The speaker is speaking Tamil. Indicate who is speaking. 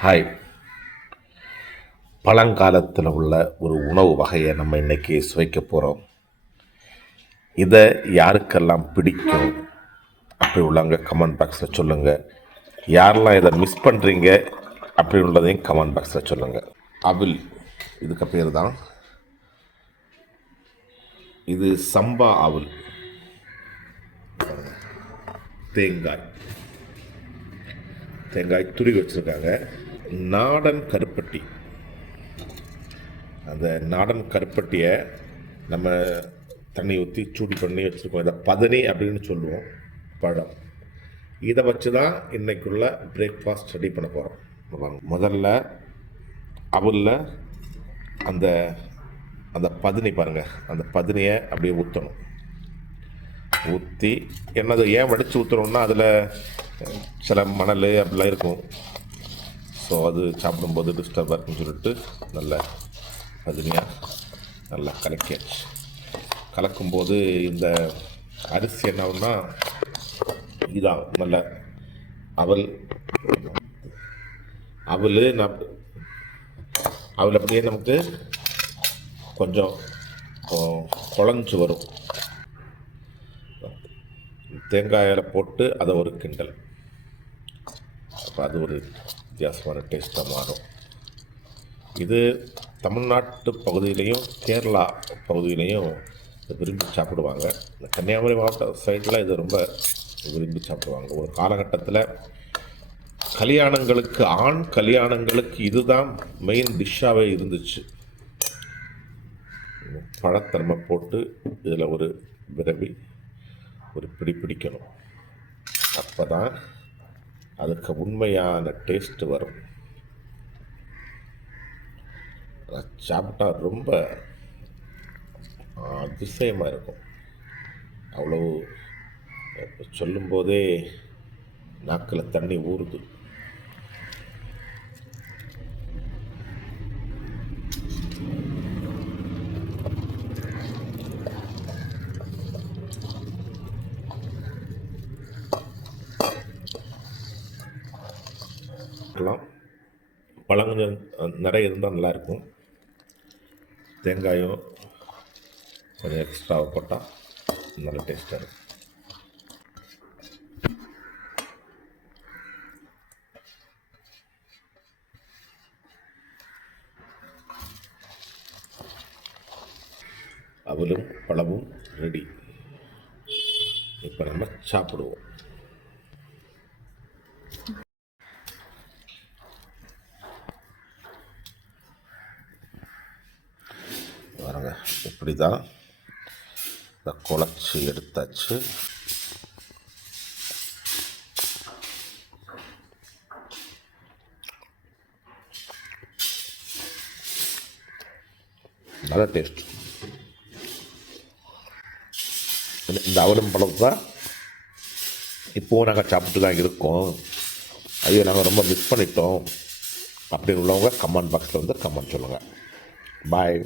Speaker 1: ஹாய் பழங்காலத்தில் உள்ள ஒரு உணவு வகையை நம்ம இன்றைக்கி சுவைக்க போகிறோம் இதை யாருக்கெல்லாம் பிடிக்கும்? அப்படி உள்ளவங்க கமெண்ட் பாக்ஸில் சொல்லுங்கள் யாரெல்லாம் இதை மிஸ் பண்ணுறீங்க அப்படி உள்ளதையும் கமெண்ட் பாக்ஸில் சொல்லுங்கள் அவில் இதுக்கு பேர் தான். இது சம்பா அவில். தேங்காய். தேங்காய் துருவி வச்சுருக்காங்க. நாடன் கருப்பட்டி. அந்த நாடன் கருப்பட்டியை நம்ம தண்ணி ஊற்றி சூடு பண்ணி வச்சுருக்கோம். இதை பதனி அப்படின்னு சொல்லுவோம் பழம். இதை வச்சு தான் இன்றைக்குள்ள பிரேக்ஃபாஸ்ட் ரெடி பண்ண போகிறோம் முதல்ல அவலில் அந்த அந்த பதனி பாருங்கள் அந்த பதனியை அப்படியே ஊற்றணும் ஊற்றி என்னது ஏன் வடித்து ஊற்றுறோம்னா அதில் சில மணல் அப்படிலாம் இருக்கும். ஸோ அது சாப்பிடும்போது டிஸ்டர்பாக இருக்குன்னு சொல்லிட்டு நல்ல அதுமையாக நல்லா கலக்கியாச்சு. கலக்கும்போது இந்த அரிசி என்ன இதான் நல்ல அவல் அவல் நான் அவள் அப்படியே நமக்கு கொஞ்சம் குழஞ்சி குழஞ்சு வரும். தேங்காயில் போட்டு அதை ஒரு கிண்டல். அப்போ அது ஒரு வித்தியாசமான டேஸ்ட்டாக மாறும். இது தமிழ்நாட்டு பகுதியிலையும் கேரளா பகுதியிலையும் விரும்பி சாப்பிடுவாங்க. இந்த கன்னியாகுமரி மாவட்ட சைடில் இது ரொம்ப விரும்பி சாப்பிடுவாங்க. ஒரு காலகட்டத்தில் கல்யாணங்களுக்கு ஆண் கல்யாணங்களுக்கு இதுதான் மெயின் டிஷ்ஷாகவே இருந்துச்சு. பழத்தை நம்ம போட்டு இதில் ஒரு விரவி ஒரு பிடி பிடிக்கணும். அப்போ தான் அதுக்கு உண்மையான டேஸ்ட் வரும். சாப்பிட்டா ரொம்ப அதிசயமாக இருக்கும். அவ்வளோ சொல்லும்போதே நாக்கில் தண்ணி ஊறுது. எல்லாம் பழங்கள் நிறைய இருந்தால் நல்லாயிருக்கும். தேங்காயும் கொஞ்சம் எக்ஸ்ட்ராவை போட்டால் நல்ல டேஸ்ட்டாக இருக்கும். அவலும் பழமும் ரெடி இப்போ நம்ம சாப்பிடுவோம். இப்படி தான் இந்த குழச்சி எடுத்தாச்சு. நல்ல டேஸ்ட் இந்த அவலும் பழம் தான் இப்போவும் நாங்கள் சாப்பிட்டு தான் இருக்கோம். ஐயோ நாங்கள் ரொம்ப மிஸ் பண்ணிட்டோம். அப்படின்னு உள்ளவங்க கமெண்ட் பாக்ஸில் வந்து கமெண்ட் சொல்லுங்கள் பாய்